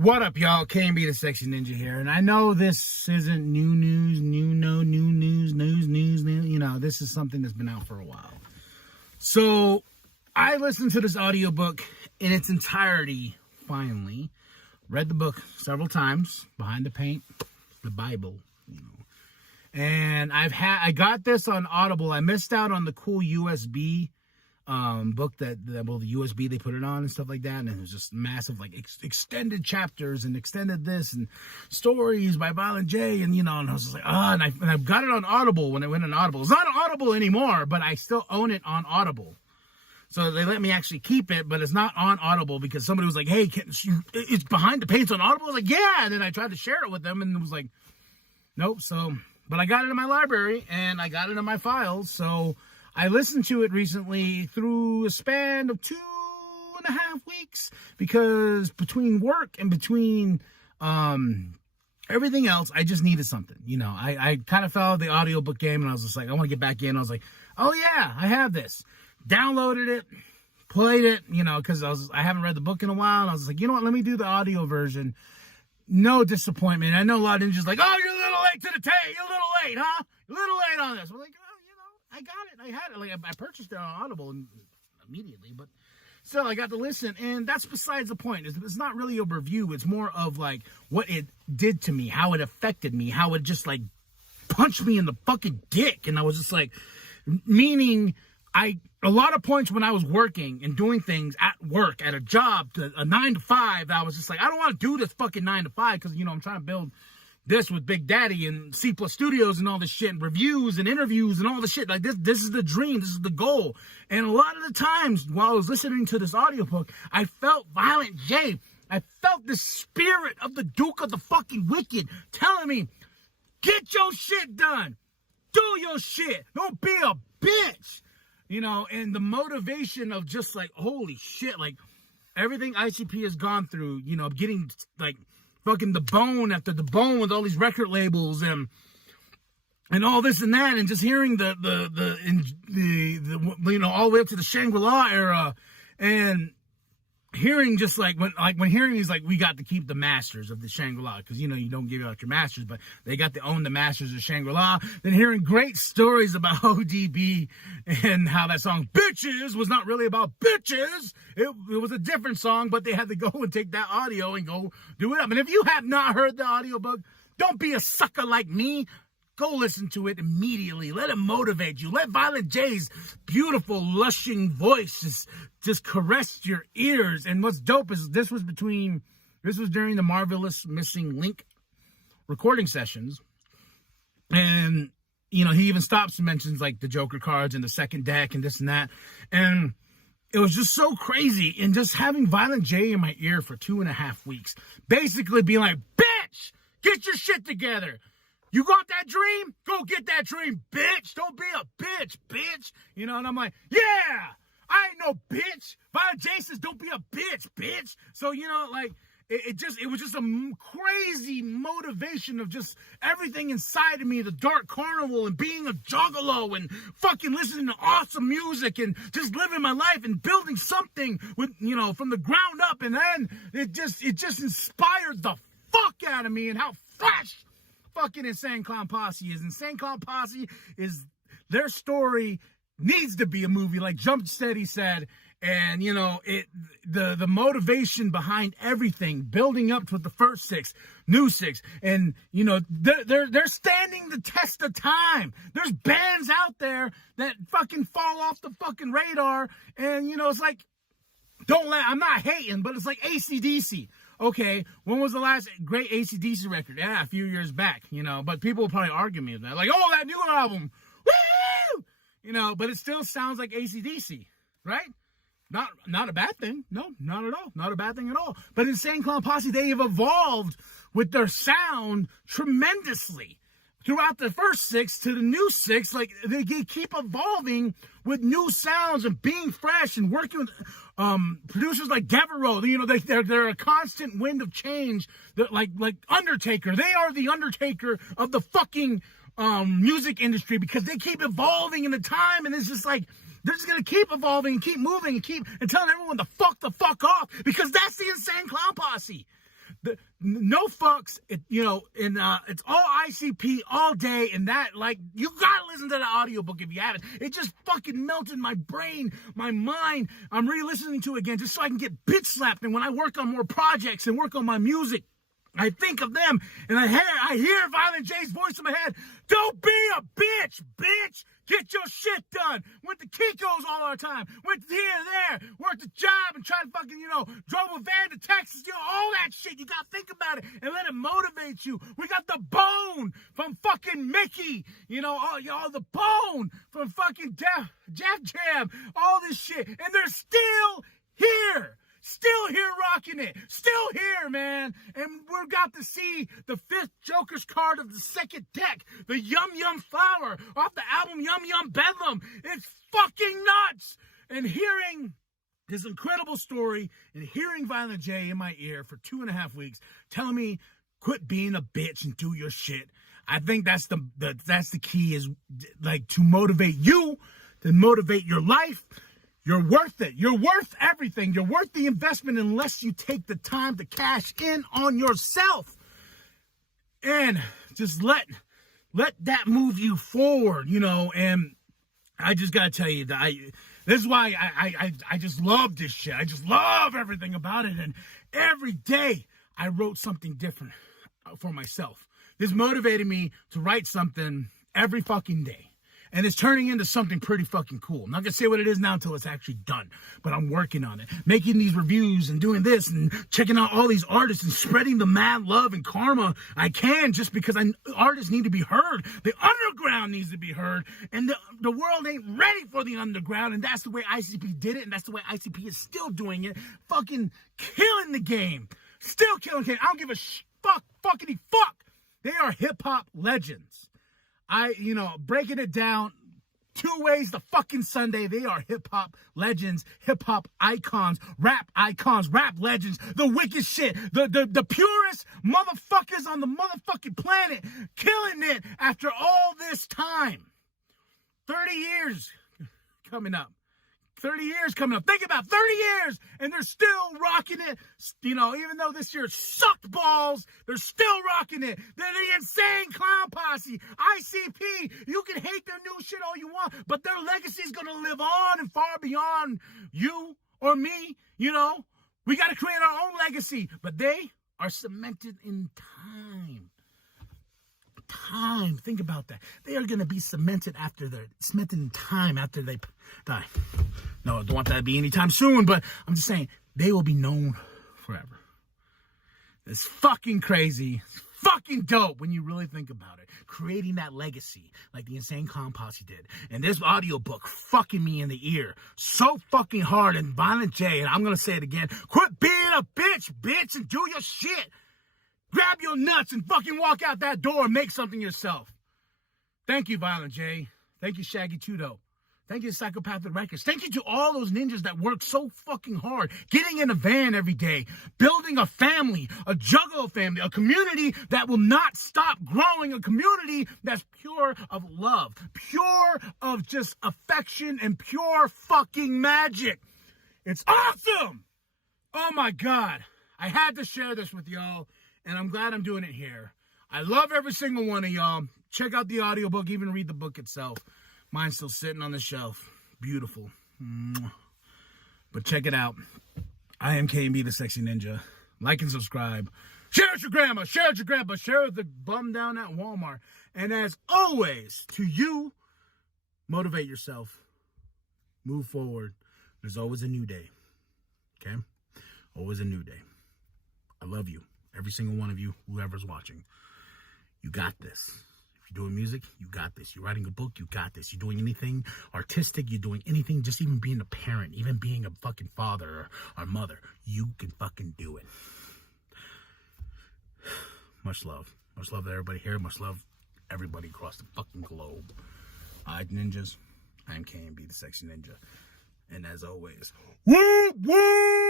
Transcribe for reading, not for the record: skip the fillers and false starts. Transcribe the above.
What up, y'all? KMB the Sexy Ninja here, and I know this isn't new news. You know, this is something that's been out for a while. So, I listened to this audiobook in its entirety, finally. Read the book several times, Behind the Paint, the Bible, you know. And I got this on Audible. I missed out on the cool USB book the USB they put it on and stuff like that, and it was just massive, like extended chapters and extended this and stories by Violent J, and you know, and I was just like, and I've got it on Audible when it went on Audible. It's not on Audible anymore, but I still own it on Audible. So they let me actually keep it, but it's not on Audible because somebody was like, hey, it's Behind the Paint's on Audible? I was like, yeah, and then I tried to share it with them, and it was like, nope. So, but I got it in my library, and I got it in my files, so I listened to it recently through a span of 2.5 weeks because between work and between everything else, I just needed something. You know, I kind of fell out of the audiobook game, and I was just like, I want to get back in. I was like, oh yeah, I have this. Downloaded it, played it, you know, because I haven't read the book in a while, and I was like, you know what, let me do the audio version. No disappointment. I know a lot of ninjas like, oh, you're a little late to the tape. You're a little late, huh? You're a little late on this. I'm like, I got it. I had it. Like, I purchased it on Audible immediately, but still, I got to listen, and that's besides the point. It's not really a review. It's more of, like, what it did to me, how it affected me, how it just, like, punched me in the fucking dick, and I was just, like, meaning a lot of points when I was working and doing things at work, at a job, a 9 to 5, I was just like, I don't want to do this fucking 9 to 5 because, you know, I'm trying to build this with Big Daddy and C+Studios and all this shit, and reviews and interviews and all this shit. Like, this is the dream. This is the goal. And a lot of the times while I was listening to this audiobook, I felt Violent J. I felt the spirit of the Duke of the fucking Wicked telling me, get your shit done. Do your shit. Don't be a bitch. You know, and the motivation of just like, holy shit, like everything ICP has gone through, you know, getting like fucking the bone after the bone with all these record labels and all this and that, and just hearing the you know, all the way up to the Shangri-La era, and hearing just like when hearing is like, we got to keep the masters of the Shangri-La, because you know, you don't give out your masters, but they got to own the masters of Shangri-La. Then hearing great stories about ODB and how that song Bitches was not really about bitches. It was a different song, but they had to go and take that audio and go do it up. And if you have not heard the audiobook, don't be a sucker like me. Go listen to it immediately. Let it motivate you. Let Violent J's beautiful, lushing voice just caress your ears. And what's dope is this was during the Marvelous Missing Link recording sessions. And, you know, he even stops and mentions like the Joker cards and the second deck and this and that. And it was just so crazy. And just having Violent J in my ear for 2.5 weeks, basically being like, bitch, get your shit together. You got that dream? Go get that dream, bitch. Don't be a bitch. You know, and I'm like, yeah, I ain't no bitch. Violent J says, don't be a bitch. So, you know, like, it was just a crazy motivation of just everything inside of me, the dark carnival and being a juggalo and fucking listening to awesome music and just living my life and building something with, you know, from the ground up. And then it just inspired the fuck out of me, and how fresh fucking Insane Clown Posse is. Insane Clown Posse is, their story needs to be a movie, like Jump Steady said. And you know, the motivation behind everything, building up to the first 6, new 6, and you know, they're standing the test of time. There's bands out there that fucking fall off the fucking radar, and you know, it's like, I'm not hating, but it's like AC/DC. Okay, when was the last great AC/DC record? Yeah, a few years back, you know, but people will probably argue me with that. Like, oh, that new album, woo! You know, but it still sounds like AC/DC, right? Not a bad thing. No, not at all. Not a bad thing at all. But Insane Clown Posse, they have evolved with their sound tremendously throughout the first 6 to the new 6. Like, they keep evolving with new sounds and being fresh and working with producers like Devereaux. You know, they're a constant wind of change. They're like Undertaker. They are the Undertaker of the fucking music industry, because they keep evolving in the time, and it's just like, they're just going to keep evolving and keep moving and telling everyone to fuck the fuck off, because that's the Insane Clown Posse. no fucks, and it's all ICP all day, and that, like, you gotta listen to the audiobook if you haven't. It just fucking melted my brain, my mind. I'm re-listening to it again just so I can get bitch slapped, and when I work on more projects and work on my music, I think of them, and I hear Violent J's voice in my head. Don't be a bitch, bitch. Get your shit done. Went to Kinko's all the time. Went here and there. Worked a job and tried to fucking, drove a van to Texas. All that shit. You got to think about it and let it motivate you. We got the bone from fucking Mickey. The bone from fucking Jack Jam. All this shit. And they're still here. Still here rocking it. Still here, man. And we're got to see the 5th Joker's card of the 2nd deck. The Yum Yum Flower off the album Yum Yum Bedlam. It's fucking nuts. And hearing this incredible story and hearing Violent J in my ear for 2.5 weeks telling me, quit being a bitch and do your shit. I think that's the key, is like to motivate you, to motivate your life. You're worth it. You're worth everything. You're worth the investment unless you take the time to cash in on yourself. And just let that move you forward, and I just got to tell you that this is why I just love this shit. I just love everything about it. And every day I wrote something different for myself. This motivated me to write something every fucking day. And it's turning into something pretty fucking cool. I'm not going to say what it is now until it's actually done. But I'm working on it. Making these reviews and doing this and checking out all these artists and spreading the mad love and karma I can, just because artists need to be heard. The underground needs to be heard. And the world ain't ready for the underground. And that's the way ICP did it. And that's the way ICP is still doing it. Fucking killing the game. Still killing the game. I don't give a fuckity fuck. They are hip-hop legends. Breaking it down 2 ways the fucking Sunday, they are hip-hop legends, hip-hop icons, rap legends, the wicked shit, the purest motherfuckers on the motherfucking planet, killing it after all this time. 30 years coming up. 30 years coming up. Think about 30 years, and they're still rocking it. Even though this year sucked balls, they're still rocking it. They're the Insane Clown Posse. ICP, you can hate their new shit all you want, but their legacy is going to live on and far beyond you or me. We got to create our own legacy, but they are cemented in time. Think about that. They are going to be cemented in time after they die. No, I don't want that to be anytime soon, but I'm just saying they will be known forever. It's fucking crazy. It's fucking dope when you really think about it. Creating that legacy like the Insane Clown Posse did. And this audiobook fucking me in the ear so fucking hard. And Violent J, and I'm going to say it again, quit being a bitch, and do your shit. Grab your nuts and fucking walk out that door and make something yourself. Thank you, Violent J. Thank you, Shaggy Tudo. Thank you to Psychopathic Records. Thank you to all those ninjas that work so fucking hard, getting in a van every day, building a family, a Juggalo family, a community that will not stop growing, a community that's pure of love, pure of just affection and pure fucking magic. It's awesome. Oh my God. I had to share this with y'all. And I'm glad I'm doing it here. I love every single one of y'all. Check out the audiobook, even read the book itself. Mine's still sitting on the shelf. Beautiful. But check it out. I am KMB the Sexy Ninja. Like and subscribe. Share it with your grandma. Share it with your grandpa. Share it with the bum down at Walmart. And as always, to you, motivate yourself. Move forward. There's always a new day. Okay? Always a new day. I love you. Every single one of you, whoever's watching. You got this. If you're doing music, you got this. You're writing a book, you got this. You're doing anything artistic, you're doing anything, just even being a parent, even being a fucking father or mother, you can fucking do it. Much love. Much love to everybody here. Much love everybody across the fucking globe. Alright, ninjas. I'm KMB the Sexy Ninja. And as always, woo woo!